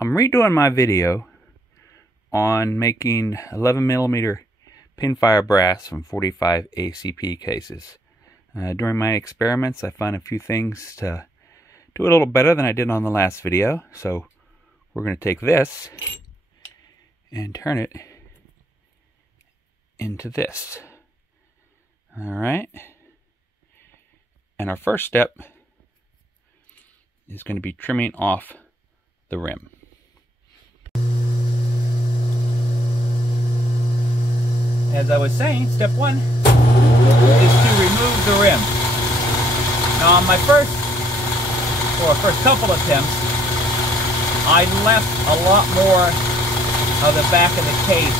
I'm redoing my video on making 11mm pinfire brass from 45 ACP cases. During my experiments, I found a few things to do a little better than I did on the last video. So we're going to take this and turn it into this. Alright. And our first step is going to be trimming off the rim. As I was saying, step one is to remove the rim. Now on my first couple attempts, I left a lot more of the back of the case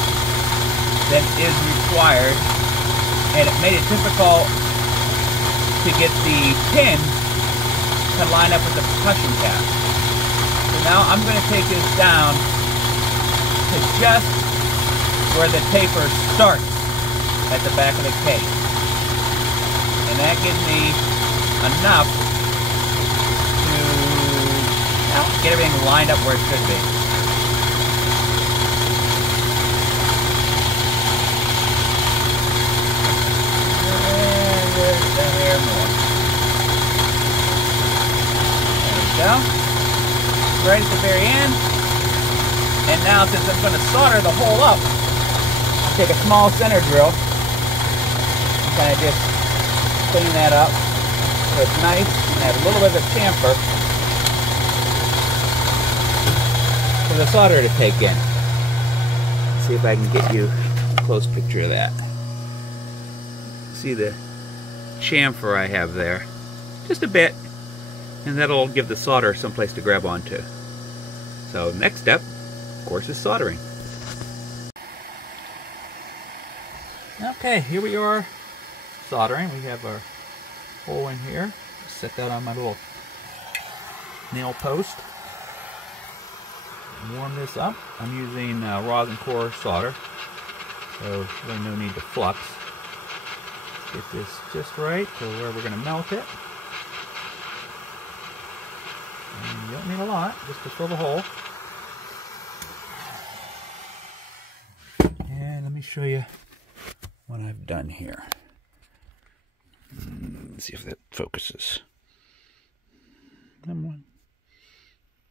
than is required, and it made it difficult to get the pin to line up with the percussion cap. So now I'm going to take this down to just where the taper starts at the back of the case. And that gives me enough to get everything lined up where it should be. And there's the hair more. There we go. Right at the very end. And now since I'm going to solder the hole up, take a small center drill and kind of just clean that up so it's nice and have a little bit of chamfer for the solder to take in. Let's see if I can get you a close picture of that. See the chamfer I have there? Just a bit, and that'll give the solder someplace to grab onto. So next step, of course, is soldering. Okay, here we are soldering. We have our hole in here. Set that on my little nail post. Warm this up. I'm using rosin core solder, so really no need to flux. Let's get this just right to where we're going to melt it. And you don't need a lot, just to fill the hole. And let me show you what I've done here. Let's see if that focuses. Come on.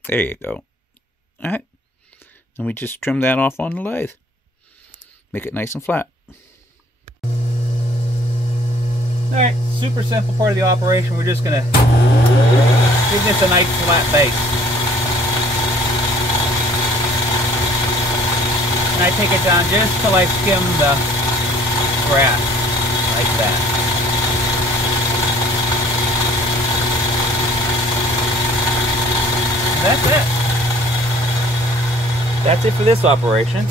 There you go. Alright. And we just trim that off on the lathe. Make it nice and flat. Alright, super simple part of the operation. We're just going to give this a nice flat base. And I take it down just till I skim the brass, like that. That's it. That's it for this operation.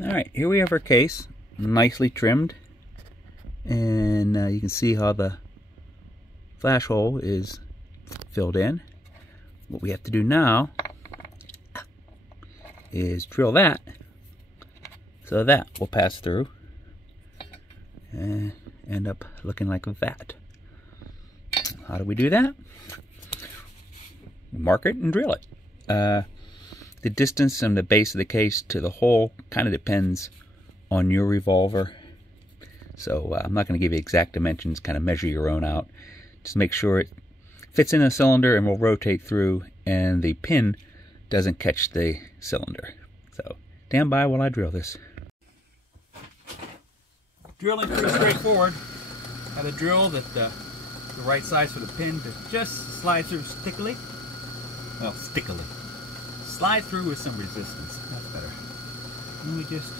Alright, here we have our case, nicely trimmed. And you can see how the flash hole is filled in. What we have to do now is drill that so that will pass through and end up looking like that. How do we do that? Mark it and drill it. The distance from the base of the case to the hole kind of depends on your revolver. So I'm not going to give you exact dimensions, kind of measure your own out. Just make sure it fits in a cylinder and will rotate through and the pin doesn't catch the cylinder. So stand by while I drill this. Drilling pretty straightforward. I have a drill that the right size for the pin to just slide through stickily. Well, stickily. Slide through with some resistance. That's better. And we just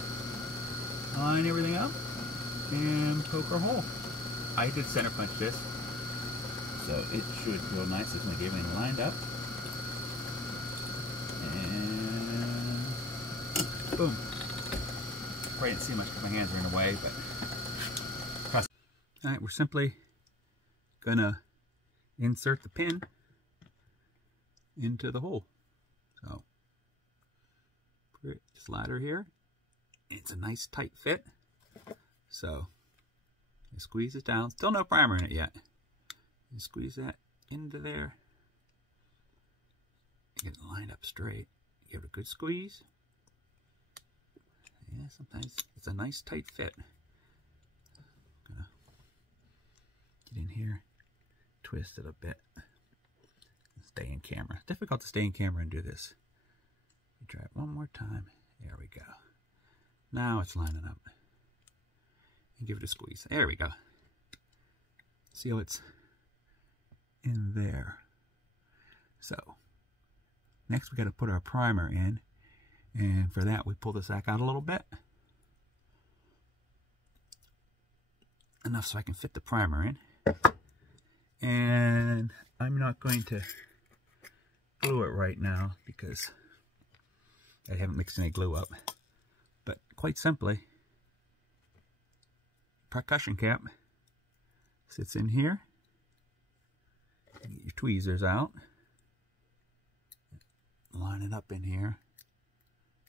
line everything up and poke our hole. I did center punch this, so it should drill nice. It's going to get everything lined up. And boom. Probably didn't see much because my hands are in the way, but alright, we're simply gonna insert the pin into the hole. So put a slider here. It's a nice tight fit. So you squeeze it down. Still no primer in it yet. You squeeze that into there Get it lined up straight. Give it a good squeeze. Yeah, sometimes it's a nice tight fit. I'm gonna get in here, twist it a bit, and stay in camera. It's difficult to stay in camera and do this. We try it one more time. There we go. Now it's lining up. And give it a squeeze. There we go. See how it's in there. So next we got to put our primer in, and for that we pull the sack out a little bit, enough so I can fit the primer in. And I'm not going to glue it right now because I haven't mixed any glue up, but quite simply, percussion cap sits in here. Get your tweezers out, line it up in here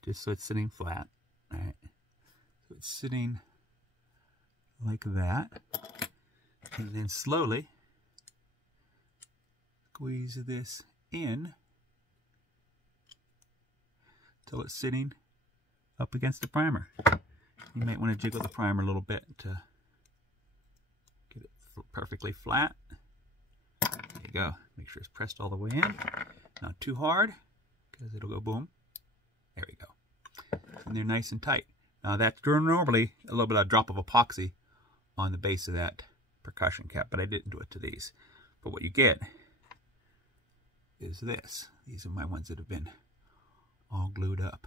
just so it's sitting flat. All right, so it's sitting like that, and then slowly squeeze this in till it's sitting up against the primer. You might want to jiggle the primer a little bit to get it perfectly flat. There you go. Make sure it's pressed all the way in. Not too hard, because it'll go boom. There we go. And they're nice and tight. Now that's normally a little bit of a drop of epoxy on the base of that percussion cap, but I didn't do it to these. But what you get is this. These are my ones that have been all glued up.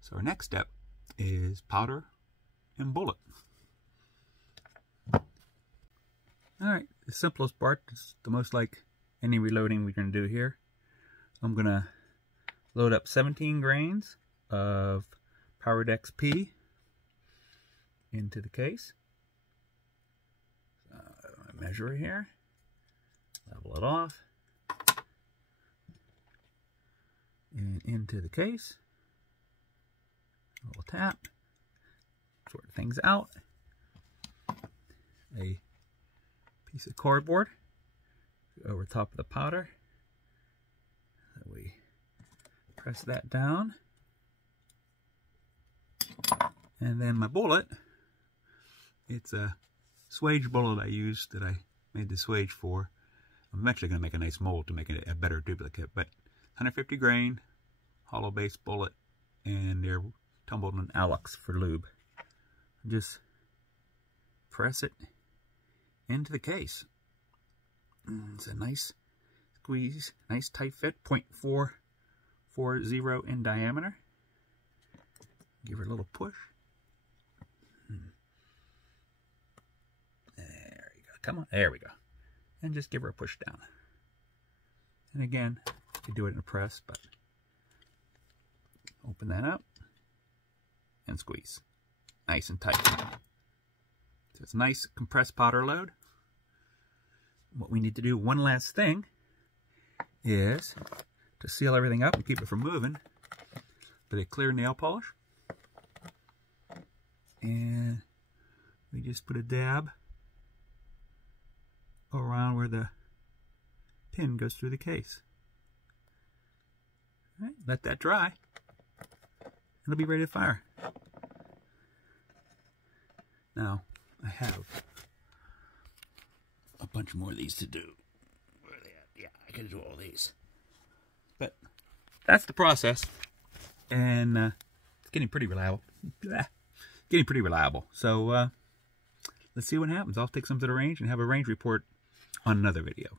So our next step is powder and bullet. Alright, the simplest part is the most like any reloading we're going to do here. I'm going to load up 17 grains of Powered XP into the case. Measure it here, level it off, and into the case. A little tap, sort things out. A piece of cardboard over top of the powder. So we press that down. And then my bullet, it's a swage bullet I used that I made the swage for. I'm eventually going to make a nice mold to make it a better duplicate, but 150 grain hollow base bullet, and they're tumbled in Alex for lube. Just press it into the case. It's a nice squeeze, nice tight fit, 0.440 in diameter. Give her a little push. There you go. Come on. There we go. And just give her a push down. And again, you can do it in a press, but open that up and squeeze. Nice and tight. So it's a nice compressed powder load. What we need to do, one last thing, is to seal everything up and keep it from moving with a clear nail polish. And we just put a dab around where the pin goes through the case. All right, let that dry. It'll be ready to fire. Now, I have a bunch more of these to do. Where are they at? Yeah, I gotta do all these. But that's the process. And it's getting pretty reliable. Getting pretty reliable. So let's see what happens. I'll take some to the range and have a range report on another video.